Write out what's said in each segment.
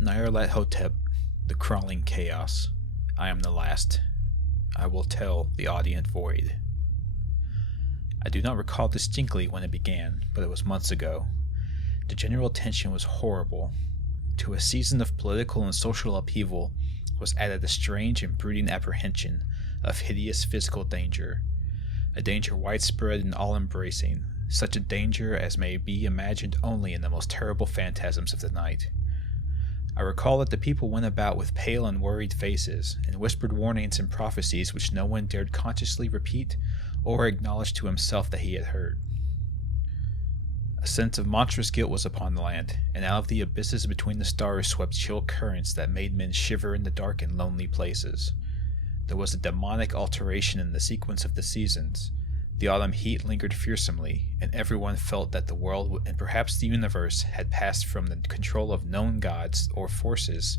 Nyarlathotep, the crawling chaos. I am the last. I will tell the audient void. I do not recall distinctly when it began, but it was months ago. The general tension was horrible. To a season of political and social upheaval was added a strange and brooding apprehension of hideous physical danger, a danger widespread and all-embracing, such a danger as may be imagined only in the most terrible phantasms of the night. I recall that the people went about with pale and worried faces, and whispered warnings and prophecies which no one dared consciously repeat or acknowledge to himself that he had heard. A sense of monstrous guilt was upon the land, and out of the abysses between the stars swept chill currents that made men shiver in the dark and lonely places. There was a demonic alteration in the sequence of the seasons. The autumn heat lingered fearsomely, and everyone felt that the world and perhaps the universe had passed from the control of known gods or forces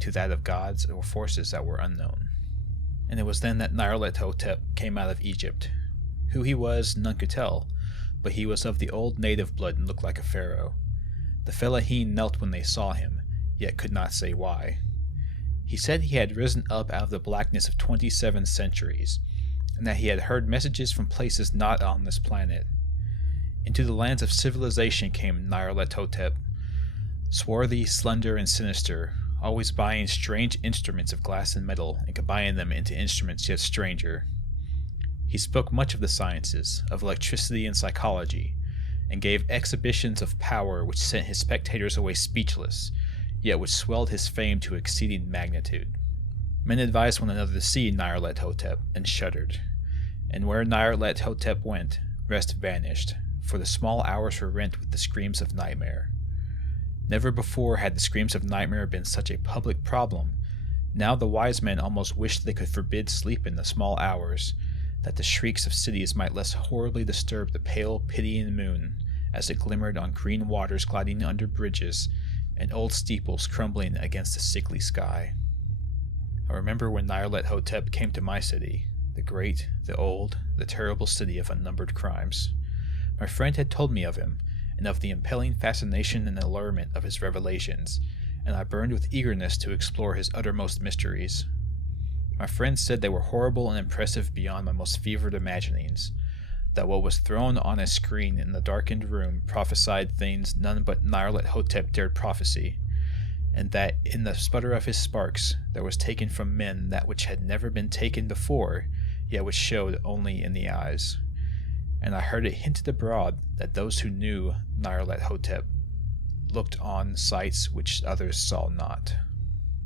to that of gods or forces that were unknown. And it was then that Nyarlathotep came out of Egypt. Who he was, none could tell, but he was of the old native blood and looked like a pharaoh. The fellaheen knelt when they saw him, yet could not say why. He said he had risen up out of the blackness of 27 centuries, and that he had heard messages from places not on this planet. Into the lands of civilization came Nyarlathotep, swarthy, slender, and sinister, always buying strange instruments of glass and metal and combining them into instruments yet stranger. He spoke much of the sciences, of electricity and psychology, and gave exhibitions of power which sent his spectators away speechless, yet which swelled his fame to exceeding magnitude. Men advised one another to see Nyarlathotep, and shuddered. And where Nyarlathotep went, rest vanished, for the small hours were rent with the screams of nightmare. Never before had the screams of nightmare been such a public problem. Now the wise men almost wished they could forbid sleep in the small hours, that the shrieks of cities might less horribly disturb the pale, pitying moon, as it glimmered on green waters gliding under bridges, and old steeples crumbling against the sickly sky. I remember when Nyarlathotep came to my city, the great, the old, the terrible city of unnumbered crimes. My friend had told me of him, and of the impelling fascination and allurement of his revelations, and I burned with eagerness to explore his uttermost mysteries. My friend said they were horrible and impressive beyond my most fevered imaginings, that what was thrown on a screen in the darkened room prophesied things none but Nyarlathotep dared prophesy, and that in the sputter of his sparks there was taken from men that which had never been taken before, yet which showed only in the eyes. And I heard it hinted abroad that those who knew Nyarlathotep looked on sights which others saw not.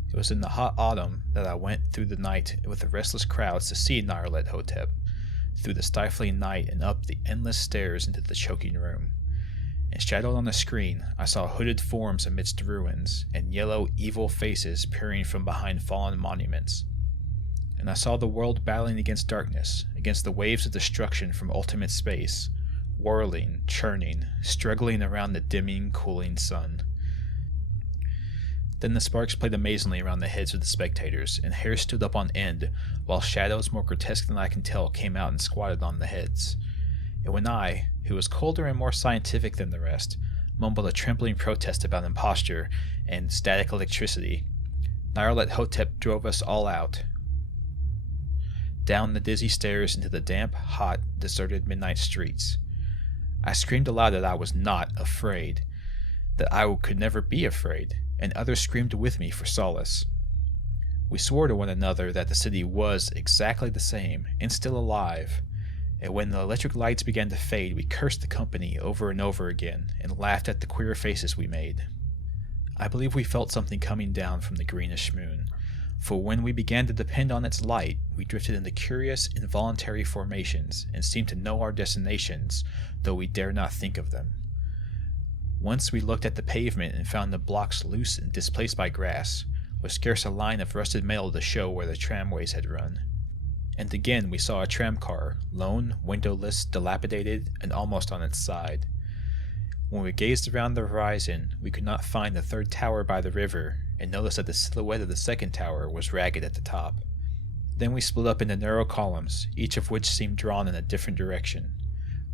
It was in the hot autumn that I went through the night with the restless crowds to see Nyarlathotep, through the stifling night and up the endless stairs into the choking room. And shadowed on the screen, I saw hooded forms amidst ruins, and yellow, evil faces peering from behind fallen monuments. And I saw the world battling against darkness, against the waves of destruction from ultimate space, whirling, churning, struggling around the dimming, cooling sun. Then the sparks played amazingly around the heads of the spectators, and hair stood up on end, while shadows more grotesque than I can tell came out and squatted on the heads. And when I, who was colder and more scientific than the rest, mumbled a trembling protest about imposture and static electricity, Nyarlathotep drove us all out, down the dizzy stairs into the damp, hot, deserted midnight streets. I screamed aloud that I was not afraid, that I could never be afraid, and others screamed with me for solace. We swore to one another that the city was exactly the same, and still alive, and when the electric lights began to fade, we cursed the company over and over again, and laughed at the queer faces we made. I believe we felt something coming down from the greenish moon, for when we began to depend on its light, we drifted into curious, involuntary formations, and seemed to know our destinations, though we dare not think of them. Once we looked at the pavement and found the blocks loose and displaced by grass, with scarce a line of rusted metal to show where the tramways had run. And again we saw a tramcar, lone, windowless, dilapidated, and almost on its side. When we gazed around the horizon, we could not find the third tower by the river, and noticed that the silhouette of the second tower was ragged at the top. Then we split up into narrow columns, each of which seemed drawn in a different direction.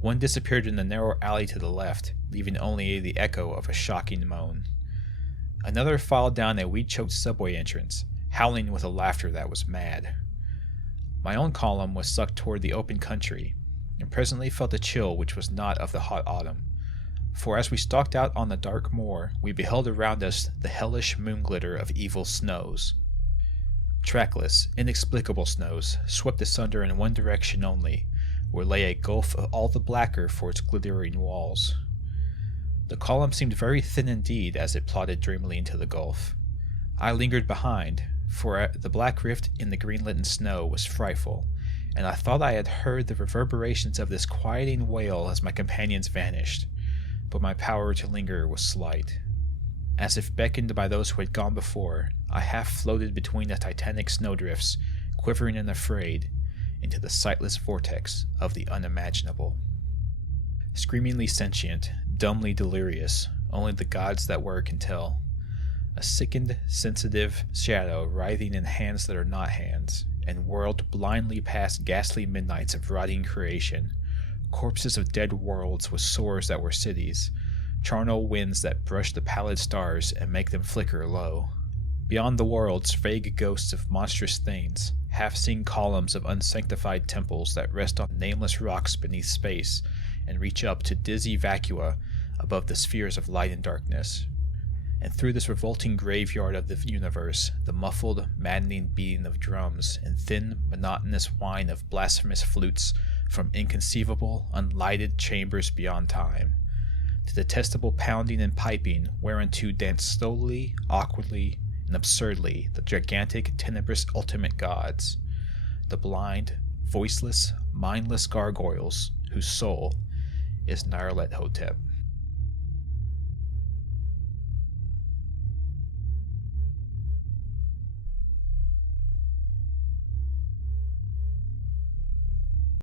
One disappeared in the narrow alley to the left, leaving only the echo of a shocking moan. Another filed down a weed-choked subway entrance, howling with a laughter that was mad. My own column was sucked toward the open country, and presently felt a chill which was not of the hot autumn. For as we stalked out on the dark moor, we beheld around us the hellish moon-glitter of evil snows. Trackless, inexplicable snows, swept asunder in one direction only, where lay a gulf all the blacker for its glittering walls. The column seemed very thin indeed as it plodded dreamily into the gulf. I lingered behind, for the black rift in the green-litten snow was frightful, and I thought I had heard the reverberations of this quieting wail as my companions vanished, but my power to linger was slight. As if beckoned by those who had gone before, I half floated between the titanic snowdrifts, quivering and afraid, into the sightless vortex of the unimaginable. Screamingly sentient, dumbly delirious, only the gods that were can tell. A sickened, sensitive shadow writhing in hands that are not hands, and whirled blindly past ghastly midnights of rotting creation, corpses of dead worlds with sores that were cities, charnel winds that brush the pallid stars and make them flicker low. Beyond the worlds, vague ghosts of monstrous things, half-seen columns of unsanctified temples that rest on nameless rocks beneath space and reach up to dizzy vacua above the spheres of light and darkness. And through this revolting graveyard of the universe, the muffled, maddening beating of drums and thin, monotonous whine of blasphemous flutes from inconceivable, unlighted chambers beyond time, to detestable pounding and piping whereunto dance slowly, awkwardly, and absurdly the gigantic, tenebrous ultimate gods, the blind, voiceless, mindless gargoyles whose soul is Nyarlathotep.